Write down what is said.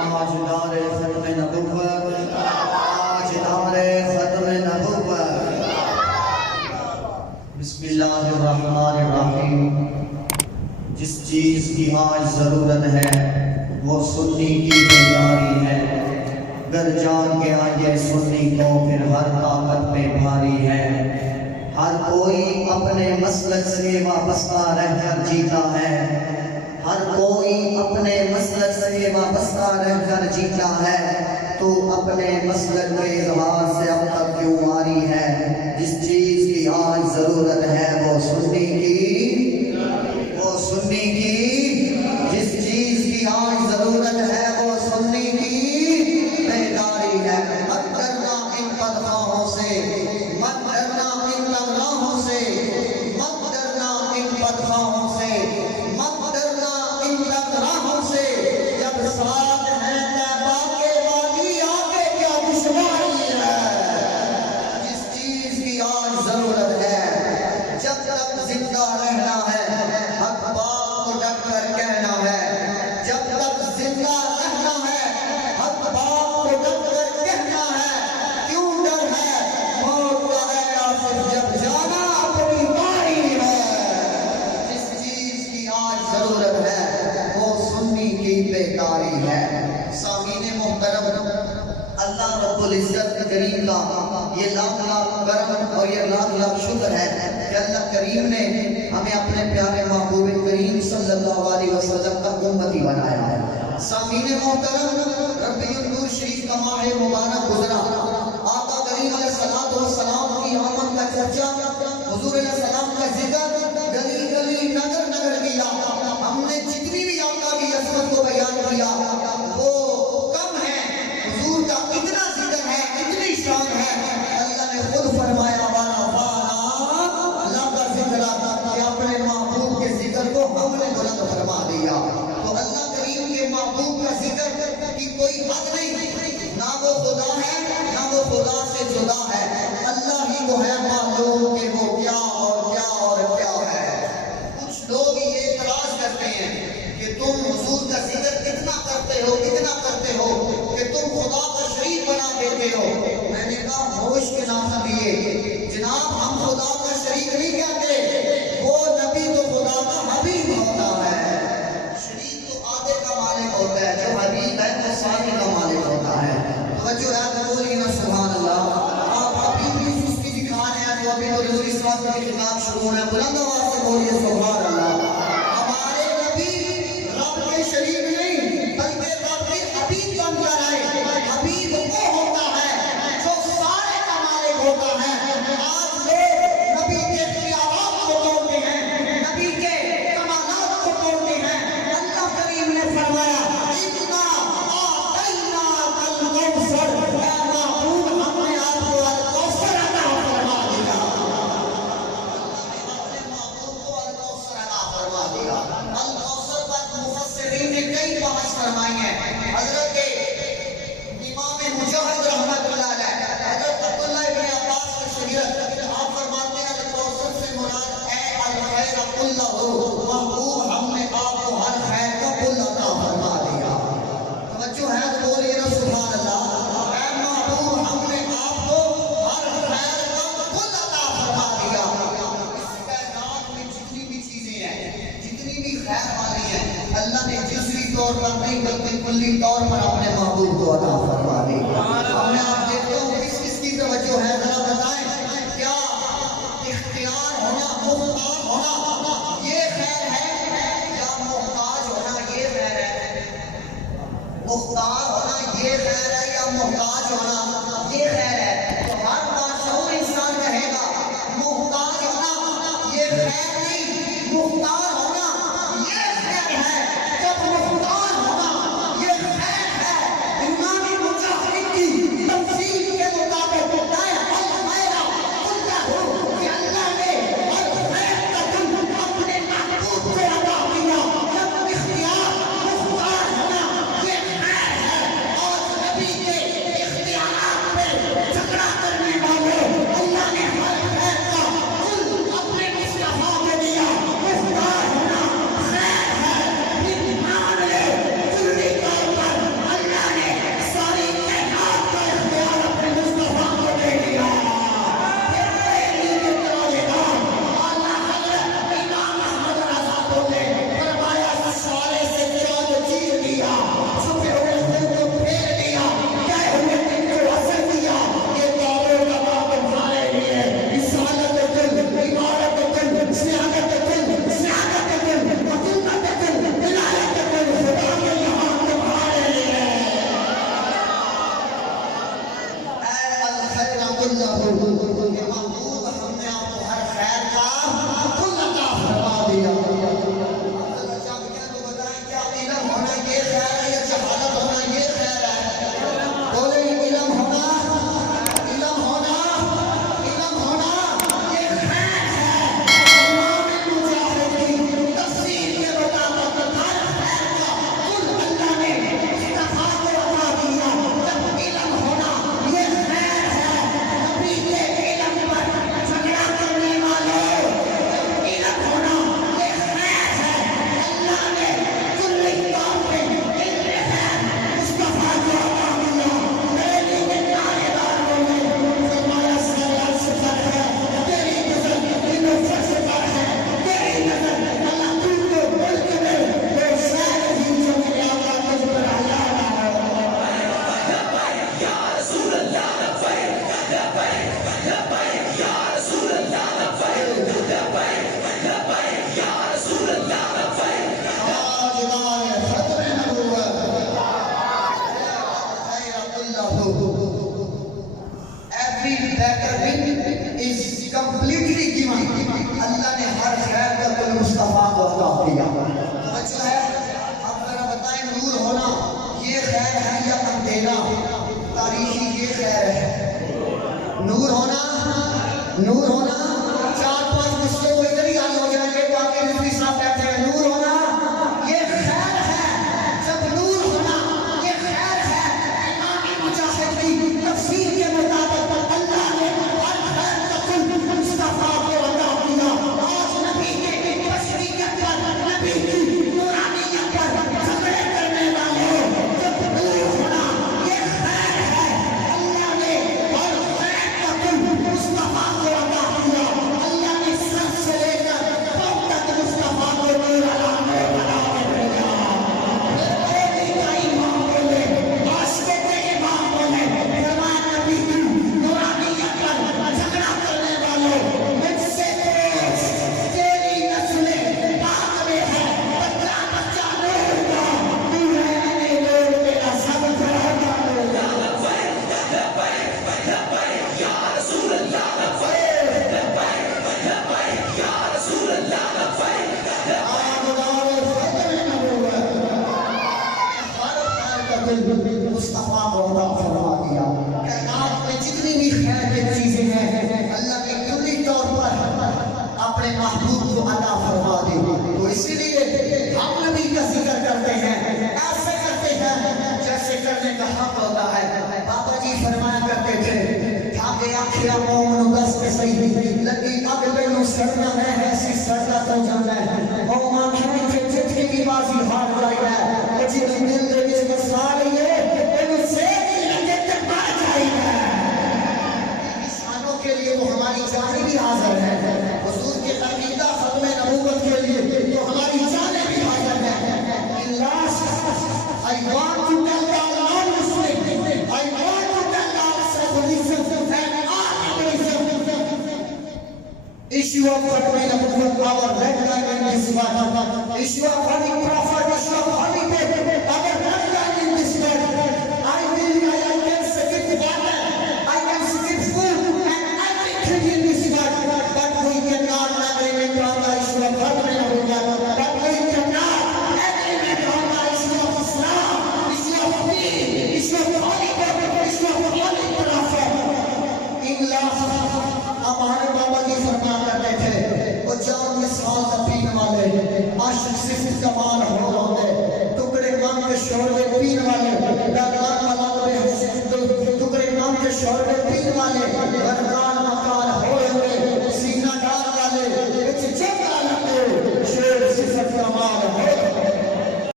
تاجدار ختم نبوت، تاجدار ختم نبوت۔ بسم اللہ الرحمن الرحیم۔ جس چیز کی آج ضرورت ہے وہ سنی کی بیداری ہے، گر جان کے آئیے سنی کو پھر ہر طاقت پہ بھاری ہے۔ ہر کوئی اپنے مسلک سے وابستہ رہ کر جیتا ہے، ہر کوئی اپنے مسلک سے وابستہ رہ کر جیتا ہے، تو اپنے مسلک کے اعتبار سے اب تک کیوں آری ہے؟ جس چیز کی آج ضرورت ہے وہ سنی کی، وہ سنی کی، جس چیز کی آج ضرورت ہے وہ سنی کی بیداری ہے۔ مت ڈرنا ان بدخواہوں سے، مت ڈرنا ان لمراہوں سے، مت ڈرنا ان بدخواہوں سے، مت ڈرنا ان لمراہوں سے۔ جب ساتھ ہے طیبہ کے والی آگے کیا دشواری ہے؟ جس چیز کی آج ضرورت ہے، جب تک زندہ رہنا ہے حق بات کو ڈٹ کر کہنا ہے، جب تک زندہ رہنا ہے حق بات کو ڈٹ کر کہنا ہے۔ کیوں ڈر ہے؟ موت کا ہے آصف جب جانا اپنی باری ہے۔ جس چیز کی آج ضرورت ہے وہ سنی کی بیداری ہے۔ سامعین محترم، اللہ رب العزت کریم کا یہ لاکھ لاکھ کرم اور یہ لاکھ لاکھ شکر ہے کہ اللہ کریم نے ہمیں اپنے پیارے محبوب کریم صلی اللہ علیہ وسلم کا امتی بنایا ہے۔ سامعین محترم، ربیع النور شریف کا ماہ مبارک گزرا، آقا کریم علیہ السلام کی آمد کا چرچا، حضور علیہ السلام کا ذکر گلی گلی نگر نگر کیا۔ ہم نے جتنی بھی آقا کی عظمت کو بیان کیا وہ کم ہے، حضور کا اتنا ذکر ہے، اتنی شان ہے۔ اللہ نے خود فرمایا وانا فانا اللہ کا ذکر آتا کہ اپنے محبوب کے ذکر کو ہم نے بلند فرما دیا۔ تو اللہ کریم کے محبوب کا ذکر کی کوئی حد نہیں، نہ وہ خدا ہے نہ وہ خدا سے جدا ہے، اللہ ہی کو ہے معلوم کہ وہ کیا اور کیا اور کیا ہے۔ کچھ لوگ یہ اعتراض کرتے ہیں کہ تم حضور کا ذکر کتنا کرتے ہو کہ تم خدا کا شریک بنا دیتے ہو۔ میں نے کہا ہوش کے نام لیے جناب، ہم خدا کا شریک نہیں کہتے، وہ نبی تو خدا کا حبیب ہوتا ہے۔ شریک تو آدھے کا مالک ہوتا ہے، جو حبیب ہے وہ سارے کا مالک ہوتا ہے۔ توجہ ہے تو بولیے نا سبحان اللہ۔ آپ ابھی بھی سستی دکھا رہے ہیں تو ابھی تو رسول اسلام کی کتاب شروع ہے، بلند آواز سے بولیے سبحان اللہ۔ ہمارے نبی رب کے شریک نہیں بلکہ رب کے حبیب بن کر آئے۔ حبیب وہ ہوتا ہے جو سارے کا مالک ہوتا ہے۔ آج لوگ نبی کے اختیارات کو توڑتے ہیں، نبی کے کمالات کو توڑتے ہیں۔ اللہ کریم نے فرمایا اِنَّا أَعْطَيْنَاكَ الْكَوْثَرَ، اے معبود ہم نے آپ کو الکوثر عطا فرما دیا۔ اللہ نے اپنے محبوب کو الکوثر عطا فرما دیا۔ الکوثر پر مفسرین نے کئی بحث فرمائی ہیں۔ حضرت امام مجاہد رحمت اللہ علیہ، حضرت عبداللہ ابن عباس کی شریعت، آپ فرماتے ہیں الکوثر سے مراد اے الخیر کلہ، محبوب ہم نے آپ کو ہر خیر کا کل عطا فرما دیا۔ توجہ ہے تو بولیے نا سبحان اللہ۔ اے محبوب ہم نے آپ کو ہر خیر کا کل عطا فرما دیا۔ اس کائنات میں جتنی بھی چیزیں ہیں، جتنی بھی خیر والی ہیں، اللہ نے جزوی طور پر نہیں بلکہ کلی طور پر اپنے محبوب کو عطا فرما دی۔ اب میں آپ دیکھتا ہوں کس کس کی توجہ ہے، ذرا بتائیں کیا اختیار ہونا، مختار ہونا یہ خیر ہے یا محتاج ہونا یہ خیر ہے؟ مختار ہونا یہ خیر ہے یا محتاج ہونا یہ خیر ہے؟ تو ہر باشعور انسان کہے گا محتاج ہونا یہ خیر نہیں، مختار ہونا یہ خیر ہے۔ جب مختار ہونا یہ خیر ہے، امام مجاہد کی تفسیر کے مطابق دائیں الخیرہ کلہ، کہ اللہ نے ہر خیر کا دن اپنے محبوب کو عطا کیا۔ جب اختیار مختار ہونا یہ خیر ہے، اور نبی کے اختیارات پہ جھگڑا کرنے والوں اللہ نے ہر betterment is completely given. اللہ نے ہر خیر کا کل مصطفیٰ کو عطا کیا. توجہ ہے. اب ذرا بتائیں نور ہونا یہ خیر ہے یا اندھیرا؟ تاریخی یہ خیر ہے. نور ہونا 4-5 مسئلوں کو ادھر ہی حل ہو جائیں گے. باقی رضوی صاحب کہتے ہیں نور ہونا یہ خیر ہے. جب نور ہونا یہ خیر ہے. امام مجاہد کی تفسیر کے مطابق اللہ نے ہر خیر کا کل مصطفیٰ کو عطا کیا. آج نبی کے بشریت پر نبی کی نورانیت پر جھگڑے کرنے والوں جب نور ہونا یہ خیر ہے. اللہ نے ہر خیر کا کل مصطفیٰ کو عطا کیا. اللہ نے سر سے لے کر پاؤں تک مصطفیٰ کو نور عطا بنا کے بھیجا. نبی کا امام بولے عاشق کے امام بولے فرمایا نبی کی نورانیت پر جھگڑا کرنے والوں مجھ سے پوچھ تیری نسلیں پاک میں ہے. بچہ نور کا تو ہے نور تیرا سب فرما ہوگا. مصطفیٰ کو عطا فرما دیا. کائنات میں جتنی بھی خیر کی چیزیں ہیں اللہ نے کلی طور پر اپنے محبوب کو عطا فرما دی. تو اسی لیے ہم نبی کا ذکر کرتے ہیں ایسے کرتے ہیں جیسے کرنے کا حق ہوتا ہے. بابا جی فرمایا کرتے تھے آگے آخیا مومن دست صحیح لگی اب بینوں سڑنا ہے ایسی سڑنا تو جانا ہے. او ماں کھیلی تھے جتنی بھی بازی ہار جائی ہے جتنی دل دے وچ وسا رہی ہے اینوں سے لگے تے پا جائی ہے. انسانوں کے لیے وہ ہماری جانیں بھی حاضر ہے. حضور کے عقیدہ ختم نبوت کے لیے تو ہماری جانیں بھی حاضر ہے. In last I want to tell all Muslims, I want to tell all secularism and all issue of Fatwa Nabuwwat, our red line in this matter, issue of running